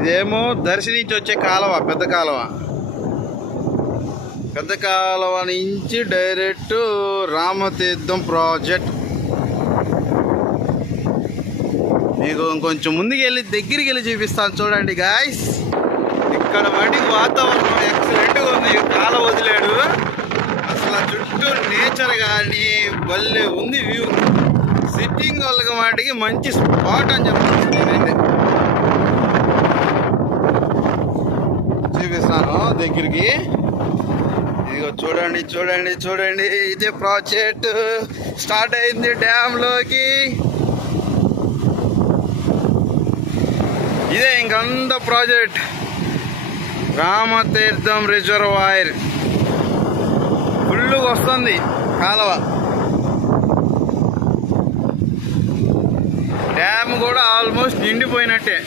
ఇదేమో దర్శి నుంచి వచ్చే కాలువ, పెద్ద కాలువ. పెద్ద కాలువ నుంచి డైరెక్ట్ రామతీర్థం ప్రాజెక్ట్. మీకు ఇంకొంచెం ముందుకు వెళ్ళి దగ్గరికి వెళ్ళి చూపిస్తాను చూడండి గాయస్. ఇక్కడ మటుకు వాతావరణం ఎక్సలెంట్గా ఉంది. కాలువ వదిలేడు అసలు, చుట్టూ నేచర్ కానీ భలే ఉంది వ్యూ. సిట్టింగ్ వాళ్ళకి వాటికి మంచి స్పాట్ అని చెప్పాను. నేనైతే చూపిస్తాను దగ్గరికి. ఇదిగో చూడండి చూడండి చూడండి, ఇదే ప్రాజెక్ట్ స్టార్ట్ అయింది డ్యామ్లోకి. ఇదే ఇంకంత ప్రాజెక్ట్ రామతీర్థం రిజర్వాయర్. ఫుల్గా వస్తుంది కాలువ. డ్యామ్ కూడా ఆల్మోస్ట్ నిండిపోయినట్టే.